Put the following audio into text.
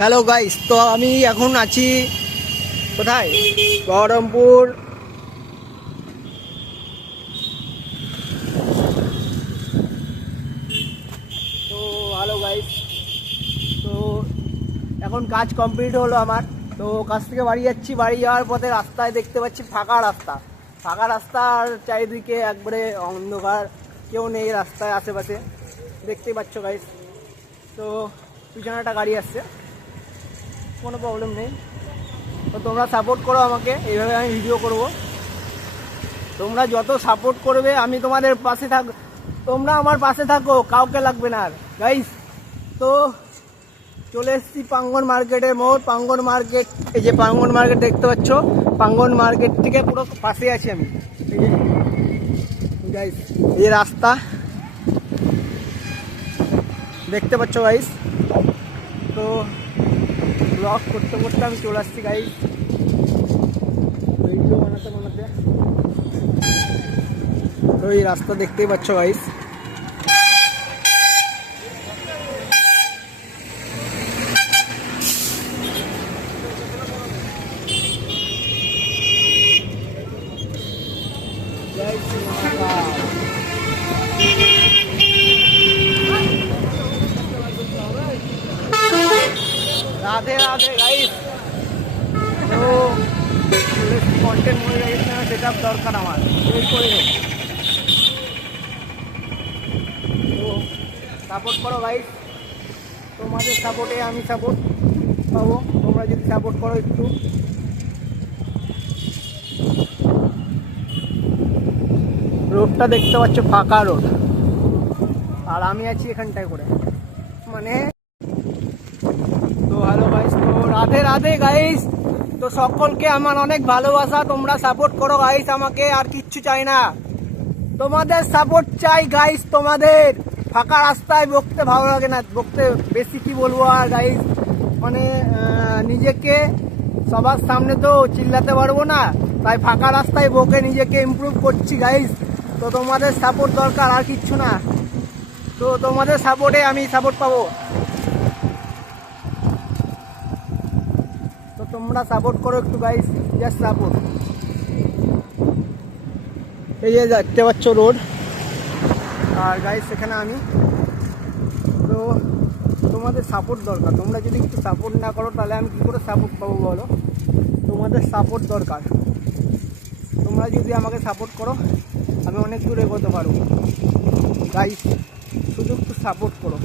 Hello guys, তো আমি এখন আছি কোথায়? বহরমপুর। তো হ্যালো গাইস, তো এখন কাজ কমপ্লিট হলো আমার। তো কাজ থেকে বাড়ি যাচ্ছি। বাড়ি যাওয়ার পথে রাস্তায় দেখতে পাচ্ছি ফাঁকা রাস্তা। ফাঁকা রাস্তার চারিদিকে একবারে অন্ধকার, কেউ নেই রাস্তায় আশেপাশে, দেখতেই পাচ্ছ গাইস। তো পিছনে একটা গাড়ি আসছে, কোনো প্রবলেম নেই। তো তোমরা সাপোর্ট করো আমাকে, এইভাবে আমি ভিডিও করব। তোমরা যত সাপোর্ট করবে আমি তোমাদের পাশে থাক, তোমরা আমার পাশে থাকো, কাউকে লাগবে না আর গাইস। তো চলে এসেছি পাঙ্গন মার্কেটের মোড়। পাঙ্গন মার্কেট, এই যে পাঙ্গন মার্কেট দেখতে পাচ্ছ, পাঙ্গন মার্কেট থেকে পুরো পাশে আছি আমি। এই যে গাইস, এই রাস্তা দেখতে পাচ্ছ গাইস। তো ব্লগ করতে করতে আমি চলে আসছি গাইস, ভিডিও বানাতে বানাতে। তো এই রাস্তা দেখতেই পাচ্ছ গাইস। রাধে রাধে গাইস। তো কন্টেন্ট মনিটাইজেশন সেটআপ দরকার আমার, এই করে দেবো। তো সাপোর্ট করো গাইস, তোমাদের সাপোর্টে আমি সাপোর্ট পাবো। তোমরা যদি সাপোর্ট করো একটু। রোডটা দেখতে পাচ্ছ, ফাঁকা রোড, আর আমি আছি এখানটায় করে, মানে। তো হ্যালো গাইস, তো রাধে রাধে গাইস। তো সকলকে আমার অনেক ভালোবাসা, তোমরা সাপোর্ট করো গাইস আমাকে, আর কিচ্ছু চাই না, তোমাদের সাপোর্ট চাই গাইস। তোমাদের ফাঁকা রাস্তায় বকতে ভালো লাগে না, বকতে বেশি কি বলবো আর গাইস, মানে নিজেকে সবার সামনে তো চিল্লাতে পারবো না, তাই ফাঁকা রাস্তায় বকে নিজেকে ইমপ্রুভ করছি গাইস। তো তোমাদের সাপোর্ট দরকার, আর কিচ্ছু না। তো তোমাদের সাপোর্টে আমি সাপোর্ট পাবো। তো তোমরা সাপোর্ট করো একটু গাইস, জাস্ট সাপোর্ট। এই যে দেখতে পাচ্ছ রোড, আর গাইস সেখানে আমি। তো তোমাদের সাপোর্ট দরকার, তোমরা যদি একটু সাপোর্ট না করো তাহলে আমি কী করে সাপোর্ট পাবো বলো? তোমাদের সাপোর্ট দরকার। তোমরা যদি আমাকে সাপোর্ট করো আমি অনেক দূর এগোতে পারবো গাইস, শুধু একটু সাপোর্ট করো।